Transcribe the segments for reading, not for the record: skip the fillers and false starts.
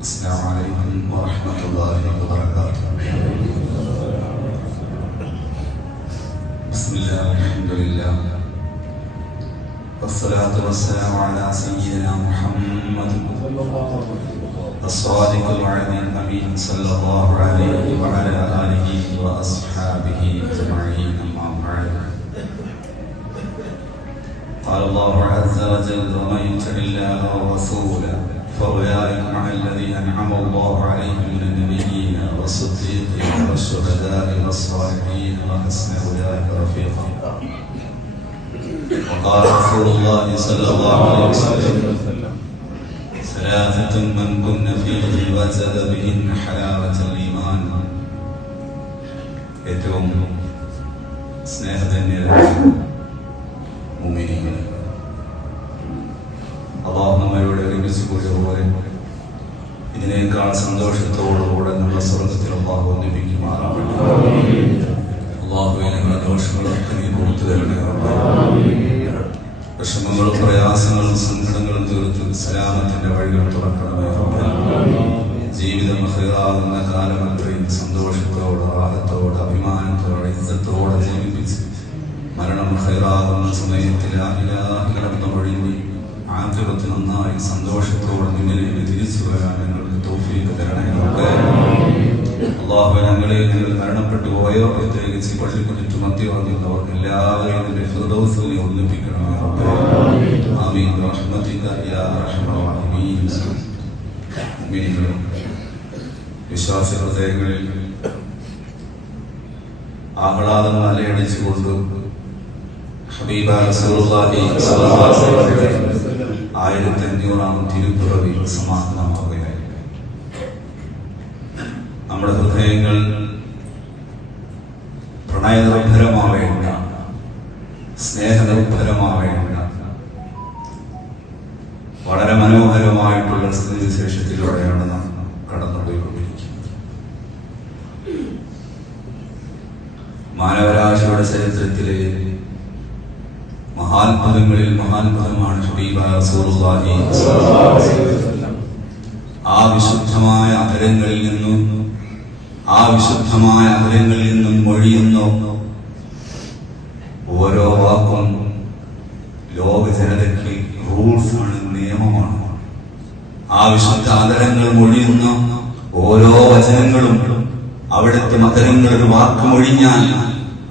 السلام عليكم ورحمة الله وبركاته. بسم الله والحمد لله والصلاة والسلام على سيدنا محمد الصادق الوعد الأمين صلى الله عليه وعلى آله وأصحابه أجمعين. أما بعد، قال الله عز وجل: ومن يطع الله ورسوله فأولئك مع الذين أنعم الله عليهم من النبيين والصديقين والشهداء والصالحين وحسن أولئك رفيقا. وقال رسول الله صلى الله عليه وسلم: ثلاثة من كن فيه وجد بهن حلاوة الإيمان. ഏറ്റവും സ്നേഹധന്യരായ മുഅ്മിനീങ്ങൾ, അല്ലാഹു നമ്മയോട് ഒരുമിച്ച് കൂടിയതുപോലെ ഇതിനേക്കാൾ സന്തോഷത്തോടുകൂടെ നമ്മുടെ സ്വർഗ്ഗത്തിൽ അല്ലാഹു ഒന്നിപ്പിക്കുമാറാകട്ടെ. അല്ലാഹുവേ, ഞങ്ങളുടെ ദോഷങ്ങളൊക്കെ നീ പുറത്തു തരണേ. വിഷമങ്ങളും പ്രയാസങ്ങളും സങ്കടങ്ങളും തീർത്ത് സലാമത്തിന്റെ വഴികൾ തുറക്കണമേ. ജീവിതം ഹൈറാകുന്ന കാലം അത്രയും സന്തോഷത്തോടെ, ആഹത്തോടെ, അഭിമാനത്തോടെ, ഇസ്സത്തോടെ ജീവിപ്പിച്ച് മരണം ഹൈറാകുന്ന സമയത്തിൽ കടന്നു ഒഴിഞ്ഞ് ആഖിറത്ത് നന്നായി സന്തോഷത്തോടെ നിന്നിലേക്ക് തിരിച്ചു വരാൻ ഞങ്ങൾക്ക് തൗഫീഖ് തരണേ. അല്ലാഹുവേ, ഞങ്ങൾ മരണപ്പെട്ടു പോയോ, പ്രത്യേകിച്ച് പള്ളിക്ക് ചുറ്റും മധ്യവന്നിരുന്നവർ എല്ലാവരെയും നിന്റെ ഫിർദൗസിൽ ഒന്നിപ്പിക്കണമേ. ആമീൻ ബിറഹ്മതിക യാ അർഹമർ റഹീമീൻ. മുഅ്മിനീങ്ങളെ, വിശ്വാസ ഹൃദയങ്ങളിൽ ആഹ്ലാദം അലയടിച്ചുകൊണ്ട് ഹബീബായ റസൂലുള്ളാഹി സ്വല്ലല്ലാഹു അലൈഹി വസല്ലം 1500-ാം തിരുപ്പിറവി സമാപനമാവുകയായി. നമ്മുടെ ഹൃദയങ്ങൾ പ്രണയനിർഭരമാവേണ്ട, സ്നേഹനിർഭരമാവേണ്ട വളരെ മനോഹരമായിട്ടുള്ള സ്ഥിതിവിശേഷത്തിലൂടെയാണ് നാം കടന്നുപോയിക്കൊണ്ടിരിക്കുന്നത്. മാനവരാശിയുടെ ചരിത്രത്തിലെ മഹാത്ഭുതങ്ങളിൽ മഹാത്ഭുതമാണ് ഹബീബായ റസൂലുള്ളാഹി സ്വല്ലല്ലാഹു അലൈഹി വസല്ലം. ആ വിശുദ്ധമായ അധരങ്ങളിൽ നിന്നും മൊഴിയുന്ന ഓരോ വാക്കും ലോക ജനതയ്ക്ക് റൂൾസ് ആണ്, നിയമമാണ്. ആ വിശുദ്ധ അധരങ്ങൾ മൊഴിയുന്ന ഓരോ വചനങ്ങളും, അവിടുത്തെ അധരങ്ങൾ ഒരു വാക്ക് മൊഴിഞ്ഞാൽ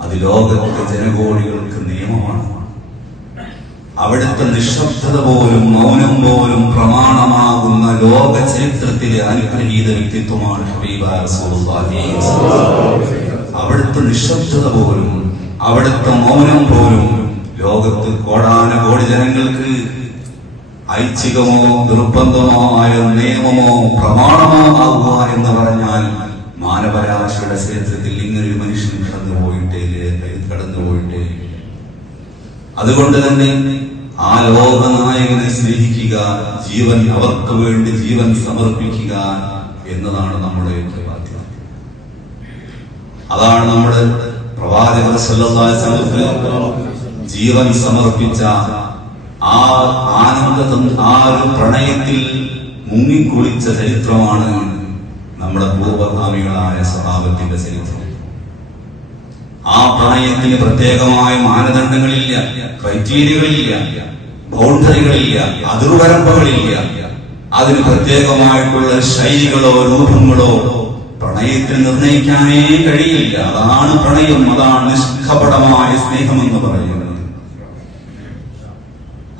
അത് ലോകത്തെ ജനകോടികൾക്ക് നിയമമാണ്. അവിടുത്തെ നിശബ്ദത പോലും മൗനം പോലും പ്രമാണമാകുന്ന ലോക ചരിത്രത്തിലെ അനുഗ്രഹീത വ്യക്തിത്വമാണ് ഹബീബായ റസൂലുള്ളാഹി. അവിടുത്തെ നിശബ്ദത പോലും, അവിടുത്തെ മൗനം പോലും ലോകത്ത് കോടാനകോടി ജനങ്ങൾക്ക് ഐച്ഛികമോ നിർബന്ധമോ ആയ നിയമമോ പ്രമാണമോ ആകുക എന്ന് പറഞ്ഞാൽ മാനവരാശിയുടെ ചരിത്രത്തിൽ ഇങ്ങനൊരു മനുഷ്യൻ കടന്നുപോയിട്ടേ. അതുകൊണ്ട് തന്നെ ആ ലോകനായകനെ സ്നേഹിക്കുക, അവർക്ക് വേണ്ടി ജീവൻ സമർപ്പിക്കുക എന്നതാണ് നമ്മുടെ ബാധ്യത. അതാണ് നമ്മുടെ പ്രവാചകർ സല്ലല്ലാഹു അലൈഹി വസല്ലം ജീവൻ സമർപ്പിച്ച ആ ഒരു പ്രണയത്തിൽ മുങ്ങിക്കുളിച്ച ചരിത്രമാണ് നമ്മുടെ പൂർവഗാമികളായ സ്വഹാബത്തിന്റെ ചരിത്രം. ആ പ്രണയത്തിന് പ്രത്യേകമായ മാനദണ്ഡങ്ങളില്ല, ക്രൈറ്റീരിയകളില്ല, ബൗണ്ടറികളില്ല, അതിർവരമ്പുകളില്ല. അതിന് പ്രത്യേകമായിട്ടുള്ള ശൈലികളോ രൂപങ്ങളോ പ്രണയത്തിന് നിർണയിക്കാനേ കഴിയില്ല. അതാണ് പ്രണയം, അതാണ് നിഷ്കപടമായ സ്നേഹമെന്ന് പറയുന്നത്.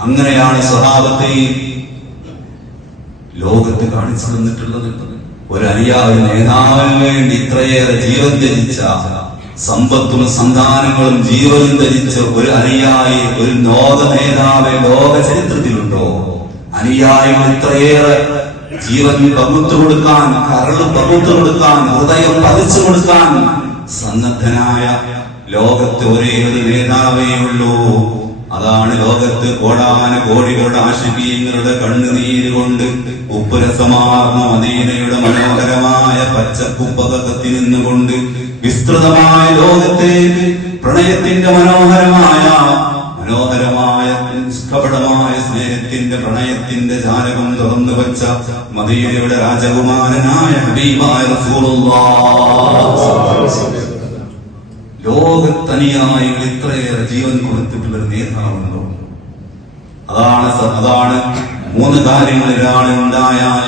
അങ്ങനെയാണ് സ്വഹാബത്തെ ലോകത്ത് കാണിച്ചു തന്നിട്ടുള്ളത്. ഒരു നേതാവിന് വേണ്ടി ഇത്രയേറെ ജീവൻ ധരിച്ച, സമ്പത്തും സന്താനങ്ങളും ജീവനും ധരിച്ച ഒരു അനുയായി, ഒരു ലോക നേതാവ് ലോക ചരിത്രത്തിലുണ്ടോ? അനുയായികൾ ഇത്രയേറെ ജീവൻ പകുത്തു കൊടുക്കാൻ, കരൾ പകുത്തു കൊടുക്കാൻ, ഹൃദയം പതിച്ചു കൊടുക്കാൻ സന്നദ്ധനായ ലോകത്ത് ഒരേ ഒരു നേതാവേ ഉള്ളൂ. അതാണ് ലോകത്ത് കോടാനകോടികളുടെ ആശികീങ്ങളുടെ കണ്ണുനീര് കൊണ്ട് ഉപ്പുരസമാർന്ന മദീനയുടെ മനോഹരമായ പച്ചപ്പുപ്പകത്തിൽ നിന്നുകൊണ്ട് വിസ്തൃതമായ ലോകത്തേക്ക് പ്രണയത്തിന്റെ മനോഹരമായ മനോഹരമായ നിഷ്കപടമായ സ്നേഹത്തിന്റെ പ്രണയത്തിന്റെ ജാലകം തുറന്നു വെച്ച മദീനയുടെ രാജകുമാരനായ ഹബീബായ റസൂലുള്ളാഹ്. ലോകത്തനിയായി ഇത്രയേറെ ജീവൻ കൊടുത്തിട്ടുള്ള ഒരു നേതാവുണ്ടോ? അതാണ് 3 കാര്യങ്ങളിലാണ് ഉണ്ടായാൽ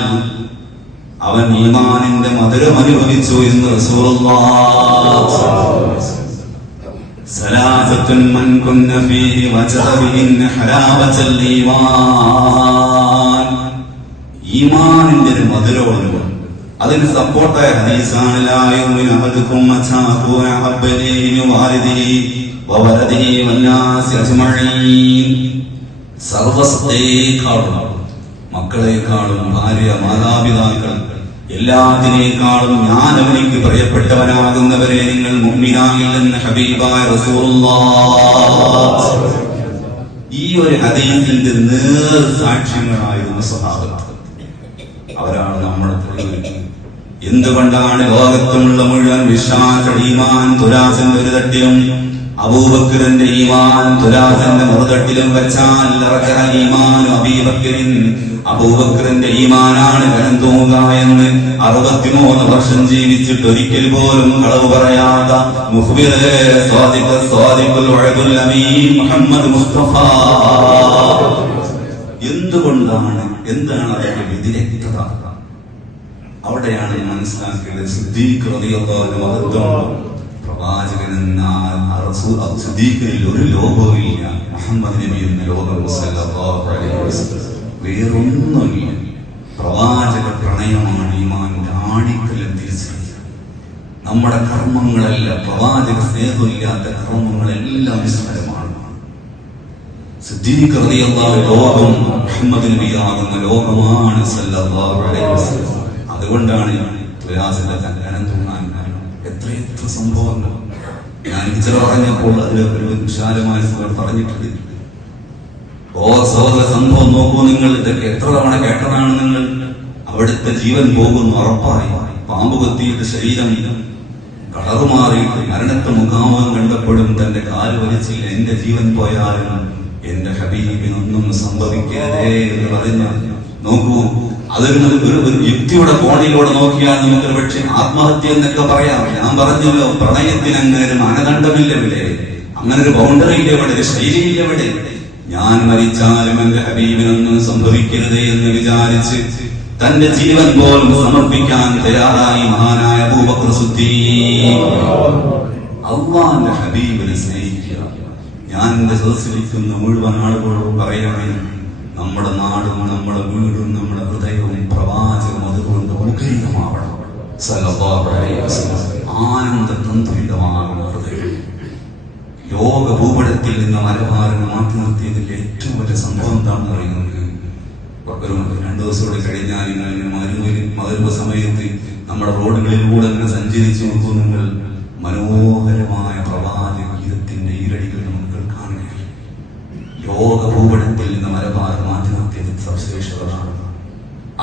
അവൻ ഈമാനിന്റെ മധുരം അനുഭവിച്ചു എന്ന് റസൂലുള്ളാഹ്. സലാസത്തുൻ മൻ കുന്ന ഫീഹി വജദ ബിഹിന്ന ഹലാവത്തുൽ ഈമാൻ. ഈമാനിന്റെ ഒരു മധുരമുണ്ട്. അതിന് സപ്പോർട്ടായ ഹദീസാണ് ലാ യുമിനു അഹദുകും മച്ചാഖു അഹബ്ബലി വാലിദിഹി വവലദിഹി വന്നാസി അജ്മഈൻ. സർവ്വസത്തേക്കാളും, മക്കളെക്കാളും, ഭാര്യ, മാതാപിതാക്കൾ, എല്ലാത്തിനേക്കാളും ഞാൻ അവനിക്ക് പ്രിയപ്പെട്ടവനാകുന്നവരെ നിങ്ങൾ മുഅ്മിനാകില്ലെന്ന് ഹബീബായ റസൂലുള്ളാഹ്. ഈ ഒരു ഹദീസിന്റെ നേർ സാക്ഷ്യങ്ങളായിരുന്ന സ്വഹാബത്ത്, അവരാണ് നമ്മുടെ തെളിവ്. എന്തുകൊണ്ടാണ് ലോകത്തുള്ള മുഴുവൻ വിശ്വാസികളുടെ ഈമാൻ തുലാസിന്റെ ഒരു തട്ടിലും അബൂബക്കറിന്റെ ഈമാൻ തുലാസിന്റെ മറുതട്ടിലും വെച്ചാൽ അബൂബക്കറിന്റെ ഈമാനാണ് കനം തൂങ്ങുക എന്ന് 63 വർഷം ജീവിച്ചിട്ട് ഒരിക്കൽ പോലും കളവ് പറയാത്ത മുഖ്ബിറേ സ്വാദിഖുൽ വഅദുൽ അമീൻ മുഹമ്മദ് മുസ്തഫ. എന്തുകൊണ്ടാണ്, എന്താണ് അതിന്റെ വ്യതിരക്തത? അവിടെയാണ് മനസ്സിലാക്കിയത്. സിദ്ദീഖ് റളിയല്ലാഹു അൻഹു മഹത്വം. പ്രവാചകൻ സിദ്ദീഖിൽ ഒരു ലോകവുമില്ല, മുഹമ്മദ് നബി എന്ന ലോകം സല്ലല്ലാഹു അലൈഹി വസല്ലം. വേറൊന്നുമില്ല. പ്രവാചക പ്രണയമാണ് ഈമാനിന്റെ ആണിക്കല്ലും തിരിച്ചറിയുക. നമ്മുടെ കർമ്മങ്ങളെല്ലാം, പ്രവാചക സ്നേഹമില്ലാത്ത കർമ്മങ്ങളെല്ലാം നിസ്സാരമാണ്. സിദ്ദീഖ് റളിയല്ലാഹു ലോകം മുഹമ്മദ് നബിയാകുന്ന ലോകമാണ് സല്ലല്ലാഹു അലൈഹി വസല്ലം. അതുകൊണ്ടാണ് തുലാസിന്റെ കനം തൂങ്ങാൻ എത്ര സംഭവങ്ങൾ. ഞാൻ ചില പറഞ്ഞപ്പോൾ അതിൽ ഒരു വിശാലമായ പറഞ്ഞിട്ടുണ്ട്. സഹോദര സംഭവം നോക്കൂ നിങ്ങൾ. ഇതൊക്കെ എത്ര തവണ കേട്ടതാണ് നിങ്ങൾ. അവിടുത്തെ ജീവൻ പോകുന്നു ഉറപ്പായി. പാമ്പ് കൊത്തിയിട്ട് ശരീരം കളറുമാറിയിട്ട് മരണത്തെ മുഖാമുഖം കണ്ടപ്പോഴും തന്റെ കാല് വലിച്ചില്ല. എന്റെ ജീവൻ പോയാലും എന്റെ ഹബീബിനൊന്നും സംഭവിക്കരുതേ എന്ന് പറഞ്ഞ നോക്കൂ. അതൊരു യുക്തിയുടെ കോണിലൂടെ നോക്കിയാൽ നമുക്ക് പക്ഷേ ആത്മഹത്യ എന്നൊക്കെ പറയാം. ഞാൻ പറഞ്ഞല്ലോ, പ്രണയത്തിന് അങ്ങനെ ഒരു മാനദണ്ഡമില്ല ഇവിടെ, അങ്ങനെ ഒരു ബൗണ്ടറി ഇല്ല ഇവിടെ, ഒരു ശൈലിയില്ല ഇവിടെ. ഞാൻ മരിച്ചാലും എന്റെ ഹബീബിനൊന്നും സംഭവിക്കരുതേ എന്ന് വിചാരിച്ച് തന്റെ ജീവൻ പോലും സമർപ്പിക്കാൻ തയ്യാറായി മഹാനായ അബൂബക്കർ സിദ്ദീഖ്. അല്ലാഹുവിന്റെ ഹബീബിനെ സ്നേഹിക്കുക. ഞാൻ എന്റെ സദസ്സിലിരിക്കുന്ന മുഴുവൻ ആളുകളോട് പറയണേ, നമ്മുടെ നാടും നമ്മുടെ വീടും നമ്മുടെ ഹൃദയവും പ്രവാചകം അതുകൊണ്ട് മുഖരിതമാവണം. സല്ലല്ലാഹു അലൈഹി വസല്ലം. ആനന്ദ തന്തുലിതമാകണം ഹൃദയം. ലോക ഭൂപടത്തിൽ നിന്ന് മലബാറിനെ മാറ്റി നിർത്തിയതിന്റെ ഏറ്റവും വലിയ സംഭവം എന്താണെന്ന് അറിയുന്നത്? 2 ദിവസം കൂടെ കഴിഞ്ഞാൽ മഗ്‌രിബ് സമയത്ത് നമ്മുടെ റോഡുകളിലൂടെ അങ്ങനെ സഞ്ചരിച്ചു നോക്കൂ നിങ്ങൾ. മനോഹരമായ പ്രവാചക ഗീതത്തിന്റെ ഈരടികൾ നമുക്ക് കേൾക്കാനുകയും ലോക ഭൂപടത്തിൽ നിന്ന് മലബാർ മാറ്റി നിർത്തിയത് സവിശേഷതകളാണ്.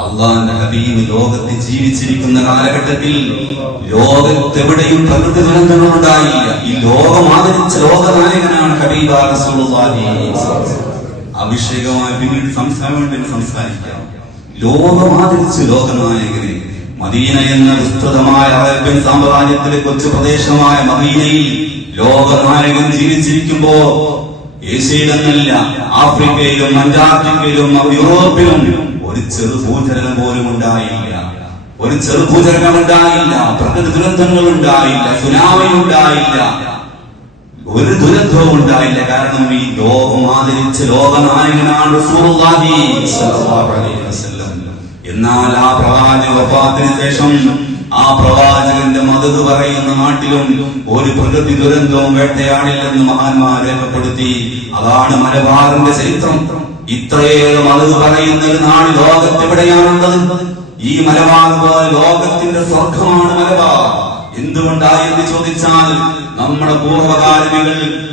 അള്ളാന്റെ ഹബീബ് ലോകത്ത് ജീവിച്ചിരിക്കുന്ന കാലഘട്ടത്തിൽ ലോകത്തെവിടെയും പ്രകൃതി ദുരന്തങ്ങൾ ഉണ്ടായില്ല. ഈ ലോകം ആദരിച്ച ലോകനായകനാണ് ഹബീബായ റസൂലുള്ളാഹി. അഭിഷേകമായി പിന്നീട് സംസാരിക്കാം. ലോകം ആദരിച്ച ലോകനായകനെ മദീന എന്ന വിസ്തൃതമായ അറേബ്യൻ സാമ്രാജ്യത്തിലെ കൊച്ചു പ്രദേശമായ മദീനയിൽ ലോകനായകൻ ജീവിച്ചിരിക്കുമ്പോ ഏഷ്യയിലെന്നല്ല, ആഫ്രിക്കയിലും അന്റാർട്ടിക്കയിലും യൂറോപ്പിലും ഒരു ചെറുഭൂചലനം പോലും ഉണ്ടായില്ല. ഒരു ചെറുഭൂചലനം ഉണ്ടായില്ല. പ്രകൃതി ദുരന്തങ്ങൾ ഉണ്ടായില്ല. സുനാമി ഉണ്ടായില്ല. ഒരു ദുരന്തവും ഉണ്ടായില്ല. കാരണം ഈ ലോകം ആദരിച്ച ലോകനായകനാണ് റസൂലുള്ളാഹി സ്വല്ലല്ലാഹു അലൈഹി വസല്ലം. എന്നാൽ ആ പ്രവാചക വഫാത്തിന് ശേഷം ആ പ്രവാചകന്റെ മദദ് പറയുന്ന നാട്ടിലും ഒരു പ്രകൃതി ദുരന്തവും വേട്ടയാടില്ലെന്ന് മഹാന്മാർ രേഖപ്പെടുത്തി. അതാണ് മലബാറിന്റെ ചരിത്രം. ഇത്രയേറെ മദദ് പറയുന്ന ഒരു നാട് ലോകത്തെവിടെയാണുള്ളത്? ഈ മലബാർ ലോകത്തിന്റെ സ്വർഗമാണ് മലബാർ. എന്തുകൊണ്ടായി എന്ന് ചോദിച്ചാൽ നമ്മുടെ പൂർവ്വകാലങ്ങൾ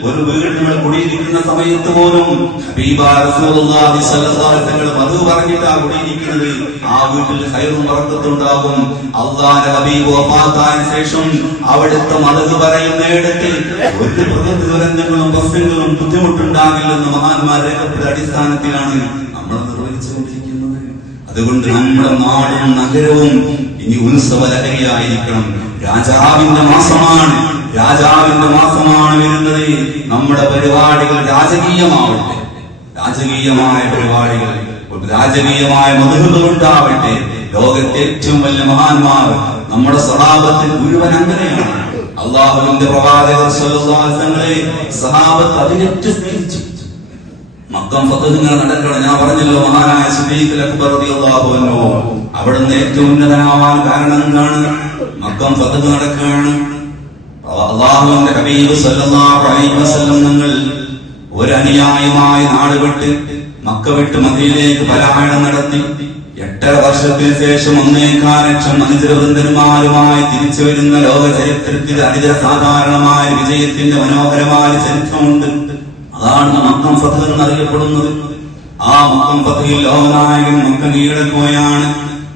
ഒരു വീടുകൾ കുടിയിരിക്കുന്ന സമയത്ത് പോലും ഹബീബായ റസൂലുള്ളാഹി സ്വല്ലല്ലാഹു അലൈഹി വസല്ലം മധു പറഞ്ഞിട്ടാ കുടിയിരിക്കുന്നത്. ആ വീട്ടിൽ ഖൈറും ബറക്കത്തുണ്ടാകും. അല്ലാഹുവിന്റെ ഹബീബ് വഫാത്തായ ശേഷം അവിടുത്തെ മധു പറയുന്നിടത്ത് ഒരു പ്രകൃതി ദുരന്തങ്ങളും പ്രശ്നങ്ങളും ബുദ്ധിമുട്ടുണ്ടാകില്ലെന്ന് മഹാന്മാർ രേഖപ്പെടുത്തിയ അടിസ്ഥാനത്തിലാണ് നമ്മൾ നിർവഹിച്ചുകൊണ്ടിരിക്കുന്നത്. അതുകൊണ്ട് നമ്മുടെ നാടും നഗരവും ഇനി ഉത്സവലഹരിയായിരിക്കണം. രാജാവിന്റെ മാസമാണ് വരുന്നത്. നമ്മുടെ പരിപാടികൾ രാജകീയമാവട്ടെ, രാജകീയമായ പരിപാടികൾ, രാജകീയമായ മധുഹുകൾ ഉണ്ടാവട്ടെ. ലോകത്തെ ഏറ്റവും വലിയ മഹാന്മാർ നമ്മുടെ സ്വഹാബത്തിൽ മുഴുവൻ അങ്ങനെയാണ്. അള്ളാഹുവിന്റെ പ്രവാചകർ സ്വല്ലല്ലാഹു അലൈഹി വസല്ലം സഹാബത്ത് അതിനെറ്റ് സ്നേഹിച്ചു. മക്കം ഫത്ഹ് നടക്കണം. ഞാൻ പറഞ്ഞല്ലോ, മഹാനായ സിദ്ദീഖ് അക്ബർ റളിയല്ലാഹു അൻഹു അവിടുന്ന് ഏറ്റവും ഉന്നതനാവാൻ കാരണം എന്താണ്? മക്കം ഫത്ഹ് നടക്കുകയാണ്. അല്ലാഹുവിന്റെ ഹബീബ് സല്ലല്ലാഹു അലൈഹി വസല്ലം തങ്ങൾ ഒരു അനുയായിയുമായി നാട് വിട്ട് മക്ക വിട്ട് മദീനയിലേക്ക് പലായനം നടത്തി. 8.5 വർഷത്തിന് ശേഷം 1.25 ലക്ഷം അനുചരവൃന്ദന്മാരുമായി തിരിച്ചു വരുന്ന ലോക ചരിത്രത്തിൽ അനിതര സാധാരണമായ വിജയത്തിന്റെ മനോഹരമായ ചരിത്രമുണ്ട്. അതാണ് മക്കം ഫത്ഹ് എന്നറിയപ്പെടുന്നത്. ആ മക്കം ഫത്ഹിൽ ലോകനായകൻ മക്ക കീഴടക്കുകയാണ്.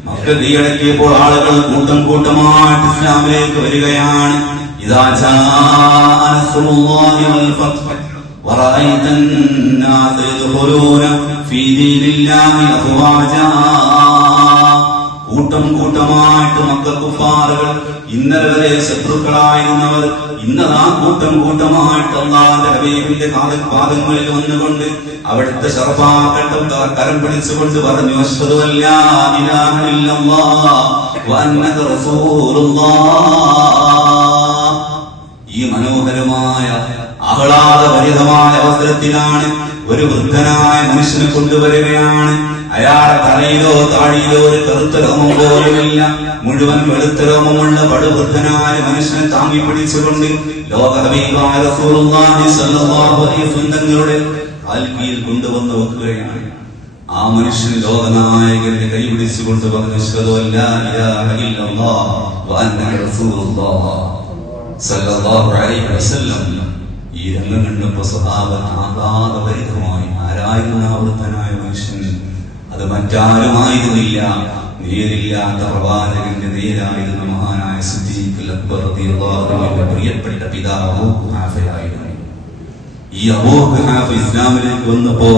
മക്ക കീഴടക്കിയപ്പോൾ ആളുകൾ കൂട്ടം കൂട്ടമായിട്ട് ഇസ്ലാമിലേക്ക് വരികയാണ്. ഇദാ ജാഅ നസ്റുല്ലാഹി വൽ ഫത്ഹ് വറഅയ്ത അന്നാസ യദ്ഖുലൂന ഫീ ദീനില്ലാഹി അഫ്വാജാ. കൂട്ടം കൂട്ടമായിട്ട് മക്ക കുഫാറുകൾ, ഇന്നലെ വരെ ശത്രുക്കളായിരുന്നവർ, ഇന്നതാ കൂട്ടം കൂട്ടമായിട്ട് അല്ലാഹുവിന്റെ ഹബീബിന്റെ പാദങ്ങളിൽ വന്നുകൊണ്ട് അവിടുത്തെ ശറഫാക്കട്ടം കരം പിടിച്ചുകൊണ്ട് പറഞ്ഞു, അശ്ഹദു അല്ലാ ഇലാഹ ഇല്ലല്ലാഹ് വ അന്നക റസൂലുള്ളാഹ്. ഈ മനോഹരമായ ആഹ്ലാദഭരിതമായ അവസരത്തിലാണ് ഒരു വൃദ്ധനായ മനുഷ്യനെ കൊണ്ടുവരികയാണ്. അയാളെ തലയിലോ താടിയിലോ ഒരു കറുത്ത രോമം പോലുമില്ല. മുഴുവൻ വെളുത്ത രോമമുള്ള പടുവൃദ്ധനായ മനുഷ്യനെ താങ്ങി പിടിച്ചുകൊണ്ട് ലോക ഹബീബായ റസൂലുള്ളാഹി സ്വല്ലല്ലാഹു അലൈഹി വസല്ലം തങ്ങളുടെ കാൽക്കീഴിൽ കൊണ്ടുവന്ന് വെക്കുകയാണ്. ആ മനുഷ്യൻ ലോകനായകന്റെ കൈ പിടിച്ചുകൊണ്ട് പറഞ്ഞു, അശ്ഹദു അല്ലാ ഇലാഹ ഇല്ലല്ലാഹ് വ അന്നക റസൂലുള്ളാഹ് സ്വല്ലല്ലാഹു അലൈഹി വസല്ലം. ഈ രംഗം കണ്ടപ്പോൾ സ്വഹാബത്ത് ആഹ്ലാദഭരിതമായി. ആരായിരുന്നു ആ വൃദ്ധനായ മനുഷ്യൻ? അത് മറ്റാരുമായിരുന്നില്ല, നേരില്ലാത്ത പ്രവാചകന്റെ നേരായിരുന്ന മഹാനായ സിദ്ദീഖ് അക്ബർ റളിയല്ലാഹു അൻഹുവിന്റെ പ്രിയപ്പെട്ട പിതാവ് അബൂ ഖുഹാഫയായിരുന്നു. ഈ അബൂ ഖുഹാഫ ഇസ്ലാമിലേക്ക് വന്നപ്പോ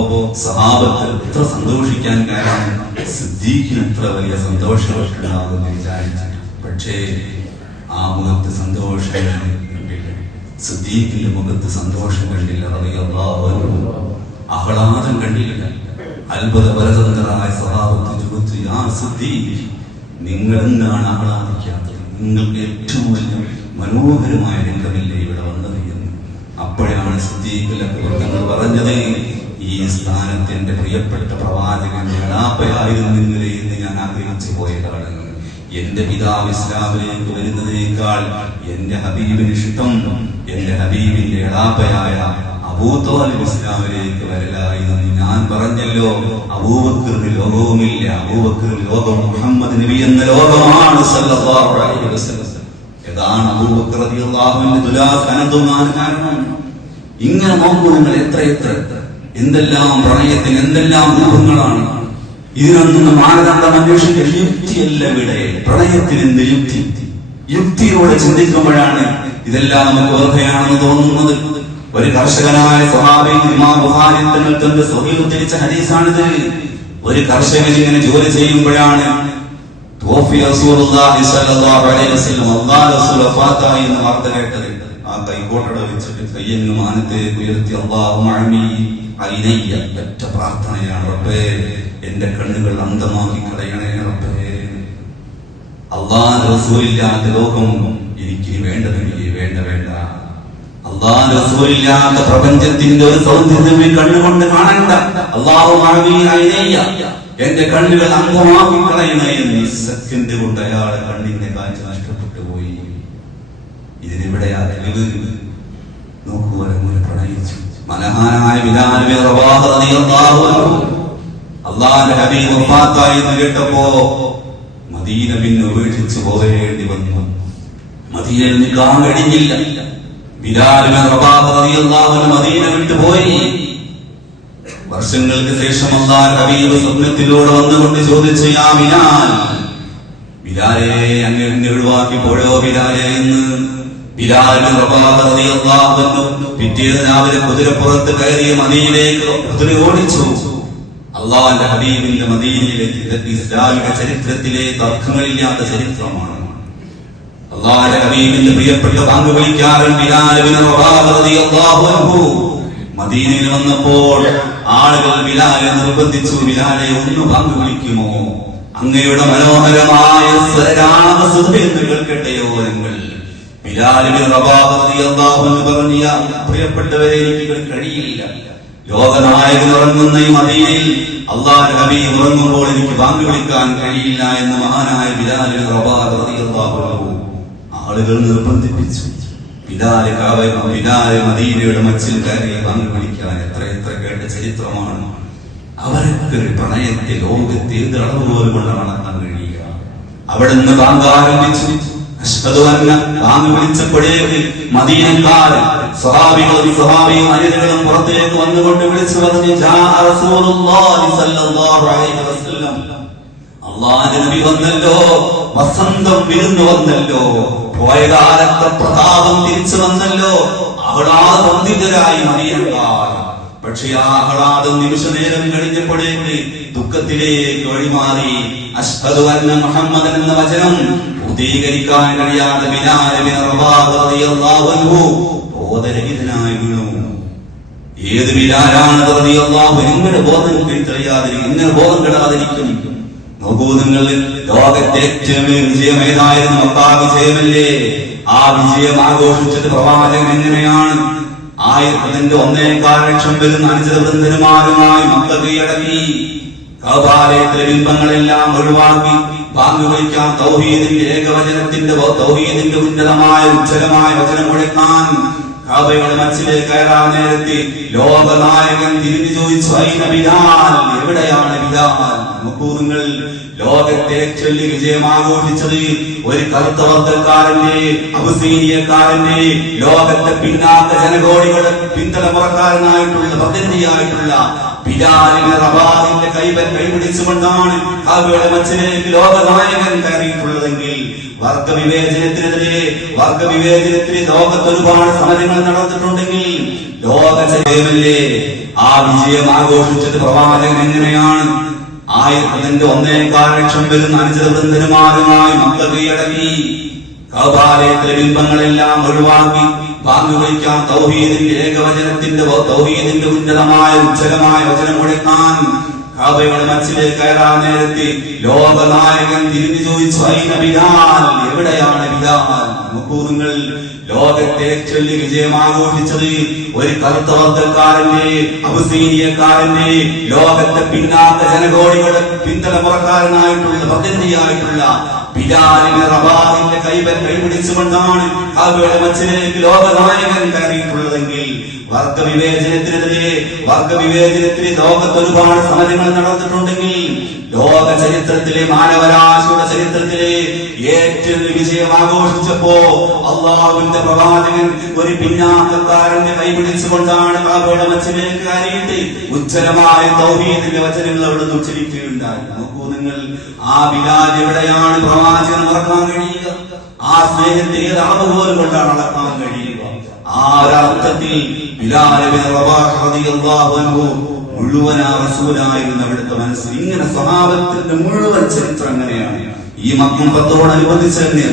സഹാബത്ത് എത്ര സന്തോഷിക്കാൻ കാരണം സിദ്ദീഖിന് എത്ര വലിയ സന്തോഷമുണ്ടാകുമെന്ന് വിചാരിച്ചു. പക്ഷേ ആ മുഖത്ത് സന്തോഷം കണ്ടില്ല. സിദ്ദീഖിന്റെ മുഖത്ത് സന്തോഷം കണ്ടില്ല, റളിയല്ലാഹു അൻഹു ആഹ്ലാദം കണ്ടില്ല. അത്ഭുതപരതന്ത്രരായ സഹാബത്ത് ചോദിച്ചു, യാ സിദ്ദീഖ്, നിങ്ങൾ എന്താണ് ആഹ്ലാദിക്കാത്തത്? നിങ്ങൾക്ക് ഏറ്റവും വലിയ മനോഹരമായ രംഗമില്ലേ ഇവിടെ വന്നത് എന്ന്. അപ്പോഴാണ് സിദ്ദീഖ് അക്ബർ തങ്ങൾ പറഞ്ഞത്, ഈ സ്ഥാനത്ത് എന്റെ പ്രിയപ്പെട്ട പ്രവാചകന്റെ എളാപ്പയായിരുന്നെങ്കിലേ എന്ന് ഞാൻ ആഗ്രഹിച്ചു പോയതാണ്. എന്റെ പിതാവ് ഇസ്ലാമിലേക്ക് വരുന്നതിനേക്കാൾ എന്റെ ഹബീബിന് ഇഷ്ടം എന്റെ ഹബീബിന്റെ എളാപ്പയായ അബൂ ത്വാലിബ് ഇസ്ലാമിലേക്ക് വരലായിരുന്നു. ഞാൻ പറഞ്ഞല്ലോ, അബൂബക്കറിന് ലോകവുമില്ല, അബൂബക്കറിന് ലോകം മുഹമ്മദ് നബി എന്ന ലോകമാണ് സല്ലല്ലാഹു അലൈഹി വസല്ലം. ഏതാണ് അബൂബക്കർ റളിയല്ലാഹു അൻഹു ദുലാഖനതുമാൻ കാരണം? ഇങ്ങനെ നോക്കൂ നിങ്ങൾ, എത്ര എന്തെല്ലാം പ്രണയത്തിന് എന്തെല്ലാം രൂപങ്ങളാണ്. ഇതിനൊന്നും മാനദണ്ഡം അന്വേഷിക്കുക. യുക്തിയല്ല ഇവിടെ. പ്രണയത്തിന് എന്ത് യുക്തി? യുക്തിയോടെ ചിന്തിക്കുമ്പോഴാണ് ഇതെല്ലാം നമുക്ക് വെറുതെയാണെന്ന് തോന്നുന്നത്. ഒരു കർഷകനായ സ്വഹാബി ഇമാം ബുഖാരി തങ്ങൾ തന്റെ സ്വഹീഹ് ഉദ്ധരിച്ച ഹദീസാണിത്. ഒരു കർഷകൻ ഇങ്ങനെ ജോലി ചെയ്യുമ്പോഴാണ് റസൂലുള്ളാഹി സ്വല്ലല്ലാഹു അലൈഹി വസല്ലം അല്ലാഹു റസൂൽ വഫാത്തായി എന്ന വാർത്ത കേട്ടത്. ആ കൈകോട്ടട വെച്ചിട്ട് കയ്യങ്ങ് മാനത്തേക്ക് ഉയർത്തി അല്ലാഹുമ്മ അമീ ഐനയ്യ, ഒറ്റ പ്രാർത്ഥനയാണ്, റബ്ബേ എന്റെ കണ്ണുകൾ അന്ധമാക്കി കളയണേ റബ്ബേ. അല്ലാഹു റസൂലില്ലാത്ത ലോകം എനിക്ക് വേണ്ടതില്ലേ, വേണ്ട. അല്ലാഹു റസൂലില്ലാത്ത പ്രപഞ്ചത്തിന്റെ ഒരു സൗന്ദര്യം കണ്ണുകൊണ്ട് കാണണ്ട. അല്ലാഹുമ്മ അമീ ഐനയ്യ, എന്റെ കണ്ണുകൾ അന്ധമാക്കി കളയണേ എന്ന് സെക്കൻഡ് കൊണ്ട് അയാളെ കണ്ണിന്റെ കാഴ്ച നഷ്ടപ്പെട്ടു പോയി. ഇതിനെവിടെയാ തെളിവ്? നോക്കൂ, അവരെ പ്രണയിച്ചു. മഹാനായ ബിലാൽ ബിൻ റബാഹ് റളിയല്ലാഹു അൻഹു അല്ലാഹുവിന്റെ ഹബീബ് വഫാത്തായി എന്ന് കേട്ടപ്പോ മദീന പിന്നെ ഉപേക്ഷിച്ചു പോകേണ്ടി വന്നു. മദീനയിൽ നിൽക്കാൻ കഴിഞ്ഞില്ല. ബിലാൽ ഇബ്നു റബാഹ റളിയല്ലാഹു അൻഹു മദീന വിട്ടുപോയി. വർഷങ്ങൾക്ക് ശേഷം അല്ലാഹുവിന്റെ ഹബീബ് സ്വപ്നത്തിലൂടെ വന്നുകൊണ്ട് ചോദിച്ചു, യാ ബിലാൽ, ബിലാലെ അങ്ങ് എന്നെ ഒഴിവാക്കി പോയോ ബിലാലെ എന്ന്. ബിലാൽ ഇബ്നു റബാഹ റളിയല്ലാഹു അൻഹു പിറ്റേന്ന് രാവിലെ കുതിരപ്പുറത്ത് കയറി മദീനയിലേക്ക് കുതിര ഓടിച്ചു. അല്ലാഹുവിന്റെ ഹബീബിന്റെ മദീനയിലേക്ക് ഇസ്ലാമിക ചരിത്രത്തിലെ തർക്കങ്ങളില്ലാത്ത ചരിത്രമാണ്. അല്ലാഹുവിന്റെ ഹബീബിന്റെ പ്രിയപ്പെട്ട ബാങ്ക് വിളിക്കാരൻ ബിലാൽ ഇബ്നു റബാഹ റളിയല്ലാഹു അൻഹു മദീനയിൽ വന്നപ്പോൾ ആളുകൾ ബിലാലെ നിർബന്ധിച്ചു, ബിലാലെ ഒന്ന് ബാങ്ക് വിളിക്കുമോ, അങ്ങയുടെ മനോഹരമായ സ്വരരാഗസുധയെന്ന് കേൾക്കട്ടെയോ ഞങ്ങൾ. ബിലാൽ ഇബ്നു റബാഹ റളിയല്ലാഹു അൻഹു പറഞ്ഞു, പ്രിയപ്പെട്ടവരെ, എനിക്ക് കഴിയില്ല. ലോകനായകൻ ഉറങ്ങുന്ന ഈ മദീനയിൽ അല്ലാഹുവിന്റെ ഹബീബ് ഉറങ്ങുമ്പോൾ എനിക്ക് ബാങ്ക് വിളിക്കാൻ കഴിയില്ല എന്ന് മഹാനായ ബിലാൽ ഇബ്നു റബാഹ റളിയല്ലാഹു അൻഹു ആളുകൾ നിർബന്ധിപ്പിച്ചു. ബിലാൽ മദീനയുടെ മച്ചിൽ കയറി ബാങ്ക് വിളിക്കാൻ എത്ര കേട്ട ചരിത്രമാണ്. അവരൊക്കെ ഒരു പ്രണയത്തെ ലോകത്തെ ഏത് അളവ് പോലും കൊണ്ട് നടത്താൻ കഴിയുക. അവിടെ നിന്ന് ബാങ്ക് ആരംഭിച്ചു. ബാങ്ക് വിളിച്ചപ്പോഴേക്ക് മദീനക്കാരൻ സ്വഹാബികളും അനിതകളും പുറത്തേക്ക് വന്നുകൊണ്ട് വിളിച്ചു പറഞ്ഞു, അല്ലാഹുവിന്റെ നബി വന്നല്ലോ, വസന്തം വിരുന്നു വന്നല്ലോ, പോയകാലത്തെ പ്രതാപം തിരിച്ചു വന്നല്ലോ. ആഹ്ലാദവന്തിതരായി മദീനക്കാർ. പക്ഷേ ആ ആഹ്ലാദം നിമിഷ നേരം കഴിഞ്ഞപ്പോഴേക്ക് ദുഃഖത്തിലേക്ക് വഴിമാറി. അശ്ഹദു അന്ന മുഹമ്മദൻ എന്ന വചനം പൂർത്തീകരിക്കാൻ കഴിയാതെ ബിലാൽ ഇബ്നു റബാഹ റളിയല്ലാഹു അൻഹു ബോധരഹിതനായി വീണു. ഏത് ബിലാലാണ് റളിയല്ലാഹു നിങ്ങളുടെ ബോധം തെളിയാതിരിക്കും, ഇങ്ങനെ ബോധം കെടാതിരിക്കും. നോക്കൂ നിങ്ങൾ, ലോകത്തെ ഏറ്റവും വിജയം ഏതായിരുന്നു? മക്കാ വിജയമല്ലേ? ആ വിജയം ആഘോഷിച്ചത് പ്രവാചകൻ എങ്ങനെയാണ്? 1.25 ലക്ഷം വരുന്ന അനുചരവൃന്ദന്മാരുമായി മക്ക കീഴടക്കി. കഅബാലയത്തിലെ ബിംബങ്ങളെല്ലാം ഒഴിവാക്കി ബാങ്ക് വിളിക്കാൻ തൗഹീദിന്റെ ഏകവചനത്തിന്റെ തൗഹീദിന്റെ ഉന്നതമായ ഉജ്ജ്വലമായ വചനം മുഴക്കാൻ കഅബയുടെ മച്ചിലേക്ക് കയറാൻ നേരത്തെ ലോകനായകൻ തിരിഞ്ഞു ചോദിച്ചു, ഐന ബിലാൽ, എവിടെയാണ് ബിലാൽ? നോക്കൂ നിങ്ങൾ, ലോകത്തെ ചൊല്ലി വിജയം ആഘോഷിച്ചത് ഒരു കറുത്ത വർഗ്ഗക്കാരന്റെ, അബസീനിയക്കാരന്റെ, ലോകത്തെ പിന്നാക്ക ജനകോടികളുടെ പിന്തലമുറക്കാരനായിട്ടുള്ള പ്രതിനിധിയായിട്ടുള്ള ബിലാൽ ഇബ്നു റബാഹിന്റെ കൈപിടിച്ചുകൊണ്ടാണ് കഅബയുടെ മച്ചിലേക്ക് ലോകനായകൻ കയറിയിട്ടുള്ളതെങ്കിൽ വർഗവിവേചനത്തിന് ലോകത്ത് ഒരുപാട് സമരങ്ങൾ നടന്നിട്ടുണ്ടെങ്കിൽ ലോക ജയമല്ലേ? ആ വിജയം ആഘോഷിച്ചത് പ്രവാചകൻ എങ്ങനെയാണ്? 1.25 ലക്ഷം വരുന്ന അനുചരവൃന്ദന്മാരുമായി മക്ക കീഴടക്കി. കഅബാലയത്തിലെ ബിംബങ്ങളെല്ലാം ഒഴിവാക്കി ബാങ്ക് വിളിക്കാൻ തൗഹീദിന്റെ ഏകവചനത്തിന്റെ തൗഹീദിന്റെ ഉന്നതമായ ഉജ്ജ്വലമായ വചനം മുഴക്കാൻ കഅബയുടെ മച്ചിലേക്ക് കയറാൻ നേരത്തെ ലോകനായകൻ തിരിഞ്ഞു ചോദിച്ചു, ഐന ബിലാൽ, എവിടെയാണ് ബിലാൽ? നോക്കൂ നിങ്ങൾ, ലോകത്തെ ചൊല്ലി വിജയം ആഘോഷിച്ചത് ഒരു കറുത്ത വർഗ്ഗക്കാരന്റെ, അബസീനിയക്കാരന്റെ, ലോകത്തെ പിന്നാക്ക ജനകോടികളുടെ പിന്തലമുറക്കാരനായിട്ടുള്ള പ്രതിനിധിയായിട്ടുള്ള ബിലാൽ ഇബ്നു റബാഹിന്റെ കൈപിടിച്ചുകൊണ്ടാണ് കഅബയുടെ മച്ചിലേക്ക് ലോകനായകൻ കയറിയിട്ടുള്ളതെങ്കിൽ വർഗവിവേചനത്തിന് ലോകത്ത് ഒരുപാട് സമരങ്ങൾ നടന്നിട്ടുണ്ടെങ്കിൽ ലോക ചരിത്രത്തിലെ മാനവരാശിയുടെ ചരിത്രത്തിലെ ഏറ്റവും വിജയം ആഘോഷിച്ചപ്പോ അള്ളാഹുവിന്റെ പ്രവാചകൻ ഒരു പിന്നാക്കക്കാരന്റെ കൈപിടിച്ചുകൊണ്ടാണ് കഅബയുടെ മച്ചിലേക്ക് കയറിയിട്ട് ഉജ്ജ്വലമായ തൗഹീദിന്റെ വചനങ്ങൾ അവിടെ നിന്ന് ഉച്ചരിക്കുകയുണ്ടായി. നോക്കൂ നിങ്ങൾ, ആ ബിലാൽ എവിടെയാണ് പ്രവാചകൻ മറക്കാൻ കഴിയുക? ആ സ്നേഹത്തെ ഏത് അളവ് പോലും കൊണ്ടാണ് അളക്കാൻ കഴിയുക? ആ ഒരർത്ഥത്തിൽ ബിലാൽ ഇബ്നു റബാഹ റളിയല്ലാഹു അൻഹു മുഴുവനാ റസൂലായിരുന്നു അവിടുത്തെ മനസ്സിൽ. ഇങ്ങനെ സ്വഹാബത്തിന്റെ മുഴുവൻ ചരിത്രം എങ്ങനെയാണ്? ഈ മക്കത്തോടനുബന്ധിച്ച് തന്നെ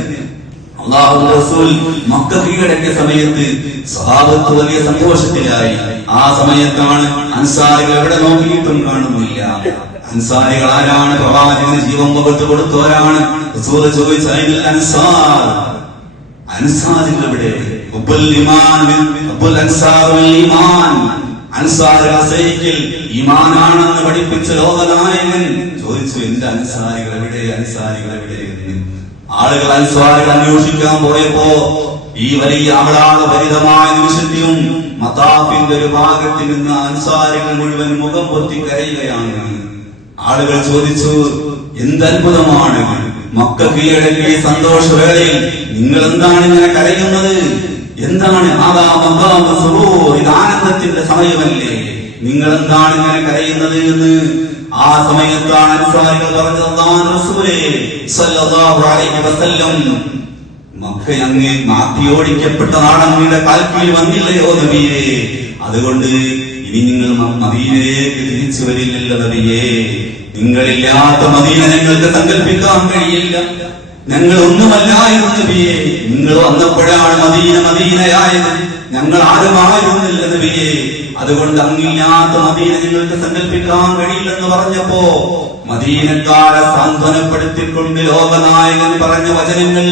അല്ലാഹുവിന്റെ റസൂൽ മക്ക കീഴടക്കിയ സമയത്ത് സ്വഹാബത്ത് വലിയ സന്തോഷത്തിലായി. ആ സമയത്താണ് അൻസാരികൾ എവിടെ നോക്കിയിട്ടും കാണുന്നില്ല. അൻസാരികൾ ആരാണ്? പ്രവാചകന് ജീവൻ പകർന്നു കൊടുത്തവരാണ്. റസൂൽ ചോദിച്ചു, ഐനൽ അൻസാർ, അൻസാരികൾ എവിടെ? ഈമാനാണെന്ന് പഠിപ്പിച്ച ലോകനായകൻ ചോദിച്ചു, എന്റെ അൻസാരികൾ എവിടെ? അൻസാരികൾ എവിടെ? ആളുകൾ അൻസാരികൾ അന്വേഷിക്കാൻ പോയപ്പോ ഈ വലിയ ആഹ്ലാദഭരിതമായ നിമിഷത്തിലും മതാഫിന്റെ ഒരു ഭാഗത്ത് നിന്ന് അൻസാരികൾ മുഴുവൻ മുഖം പൊത്തി കരയുകയാണ്. ആളുകൾ ചോദിച്ചു, എന്തത്ഭുതമാണ്, മക്ക കീഴടക്കിയ സന്തോഷവേളയിൽ നിങ്ങൾ എന്താണ് ഇങ്ങനെ കരയുന്നത്? എന്താണ് ഇത് ആനന്ദത്തിന്റെ സമയമല്ലേ, നിങ്ങൾ എന്താണ് ഇങ്ങനെ കരയുന്നത് എന്ന് ആ സമയത്താണ് അൻസാരികൾ പറഞ്ഞത്, അല്ലാഹുവിന്റെ റസൂലേ സ്വല്ലല്ലാഹു അലൈഹി വസല്ലം, മക്ക അങ്ങ് മാറ്റിയോടിക്കപ്പെട്ട നാടങ്ങയുടെ കാൽക്കീഴിൽ വന്നില്ലയോ നബിയേ, അതുകൊണ്ട് ഇനി നിങ്ങൾ മദീനയിലേക്ക് തിരിച്ചു വരില്ലല്ലോ നബിയേ, നിങ്ങളില്ലാത്ത മദീന ഞങ്ങൾക്ക് സങ്കല്പിക്കാൻ കഴിയില്ല, ഞങ്ങൾ ഒന്നുമല്ലായിരുന്നു നബിയേ, നിങ്ങൾ വന്നപ്പോഴാണ് മദീന മദീനയായത്, ഞങ്ങൾ ആരുമായിരുന്നില്ല നബിയേ, അതുകൊണ്ട് അങ്ങില്ലാത്ത മദീന നിങ്ങൾക്ക് സങ്കല്പിക്കാൻ കഴിയില്ലെന്ന് പറഞ്ഞപ്പോ മദീനക്കാരെ സാന്ത്വനപ്പെടുത്തിക്കൊണ്ട് ലോകനായകൻ പറഞ്ഞ വചനങ്ങൾ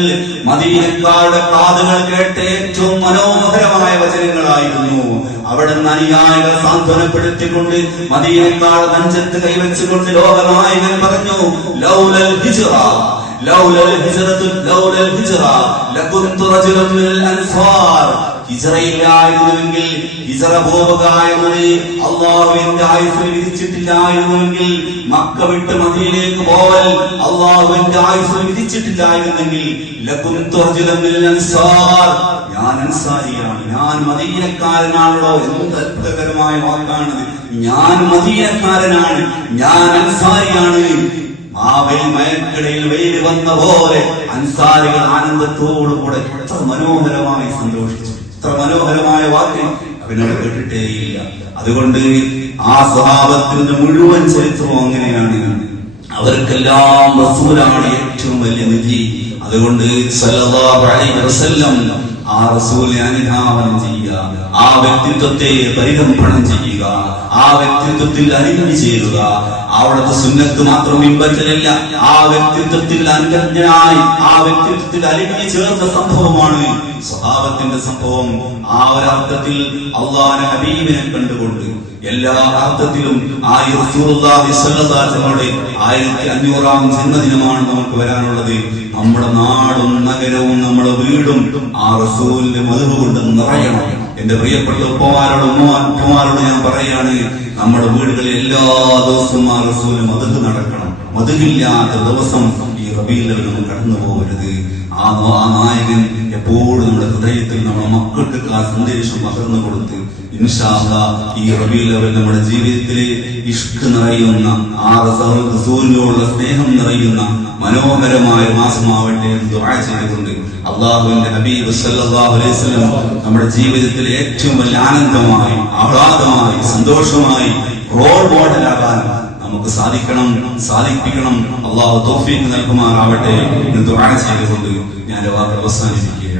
മദീനക്കാരുടെ കാതുകൾ കേട്ട ഏറ്റവും മനോഹരമായ വചനങ്ങളായിരുന്നു. അവിടുന്ന് അനുയായികളെ സാന്ത്വനപ്പെടുത്തിക്കൊണ്ട് മദീനക്കാരുടെ നെഞ്ചത്ത് കൈവച്ചുകൊണ്ട് ലോകനായകൻ പറഞ്ഞു, ലൗലൽ ഹിജ്റ ലൗലൽ ഹിജ്റതു ലൗലൽ ഹിജ്റ ലകുന്തു റജുലൻ മിനൽ അൻസാർ, ഹിജ്റയില്ലായിരുന്നുവെങ്കിൽ, ഹിജ്റ പോവുക എന്നത് അല്ലാഹുവിന്റെ ആയുസ്സിൽ വിധിച്ചിട്ടില്ലായിരുന്നുവെങ്കിൽ, മക്ക വിട്ട് മദീനയിലേക്ക് പോവൽ അല്ലാഹുവിന്റെ ആയുസ്സിൽ വിധിച്ചിട്ടില്ലായിരുന്നെങ്കിൽ, ലകുന്തു റജുലൻ മിനൽ അൻസാർ, ഞാൻ അൻസാരിയാണ്, ഞാൻ മദീനക്കാരനാണല്ലോ. എന്ത് അത്ഭുതകരമായ വാക്കാണത്, ഞാൻ മദീനക്കാരനാണ്, ഞാൻ അൻസാരിയാണ്. മയക്കിടയിൽ വെയിൽ വന്ന പോലെ അൻസാരികൾ ആനന്ദത്തോടുകൂടെ എത്ര മനോഹരമായി സന്തോഷിച്ചു, എത്ര മനോഹരമായ വാക്ക് അവനോട് കേട്ടിട്ടേയില്ല. അതുകൊണ്ട് ആ സ്വഭാവത്തിന്റെ മുഴുവൻ ചരിത്രവും അങ്ങനെയാണ്. അവർക്കെല്ലാം റസൂലാണ് ഏറ്റവും വലിയ നിധി. അതുകൊണ്ട് സല്ലല്ലാഹു അലൈഹി വസല്ലം ആ റസൂലിനെ അനുധാവനം ചെയ്യുക, ആ വ്യക്തിത്വത്തെ പരികമ്പണം ചെയ്യുക, ആ വ്യക്തിത്വത്തിൽ അലിഞ്ഞു ചേരുക. അവിടുത്തെ സുന്നത്ത് മാത്രം പിൻപറ്റലല്ല, ആ വ്യക്തിത്വത്തിൽ അനുജ്ഞനായി ആ വ്യക്തിത്വത്തിൽ അലിഞ്ഞു ചേർന്ന സംഭവമാണ് സ്വഹാബത്തിന്റെ സംഭവം. ആ ഒരർത്ഥത്തിൽ അല്ലാഹുവിന്റെ ഹബീബിനെ കണ്ടുകൊണ്ട് എല്ലാ അർത്ഥത്തിലും ആ റസൂലുള്ളാഹി സ്വല്ലല്ലാഹു അലൈഹി വസല്ലമയുടെ 1500-ാം ജന്മദിനമാണ് നമുക്ക് വരാനുള്ളത്. നമ്മുടെ നാടും നഗരവും നമ്മുടെ വീടും ആ റസൂലിന്റെ മധു കൊണ്ട് നിറയണം. എന്റെ പ്രിയപ്പെട്ട ഉപ്പമാരോട് ഞാൻ പറയാണ്, നമ്മുടെ വീടുകളിൽ എല്ലാ ദിവസവും ആ റസൂലിന്റെ മധു നടക്കണം. മധുവില്ലാത്ത ദിവസം ഈ റബീഉൽ അവ്വൽ നമ്മൾ കടന്നു പോകരുത്. ആ നായകൻ എപ്പോഴും നമ്മുടെ ഹൃദയത്തിൽ നമ്മുടെ മക്കൾക്ക് ആ സന്ദേശം പകർന്നു കൊടുത്ത് ഇൻഷാ അല്ലാഹ് ഈ റബീഉൽ അവ്വൽ നമ്മുടെ ജീവിതത്തിലെ ഇഷ്ക് നിറയുന്ന, ആ റസൂലിനോടുള്ള സ്നേഹം നിറയുന്ന മനോഹരമായ മാസമാവട്ടെ എന്ന് ദുആ ചെയ്തുകൊണ്ട് അല്ലാഹുവിന്റെ ഹബീബ് സല്ലല്ലാഹു അലൈഹി വസല്ലം നമ്മുടെ ജീവിതത്തിലെ ഏറ്റവും വലിയ ആനന്ദമായി, ആഹ്ലാദമായി, സന്തോഷമായി റോൾ മോഡലാകാൻ നമുക്ക് സാധിപ്പിക്കണം. അല്ലാഹു തൗഫീഖ് നൽകുമാറാവട്ടെ എന്ന് ദുആ ചെയ്തുകൊണ്ട് ഞാൻ വാക്കുകൾ അവസാനിപ്പിക്കുകയാണ്.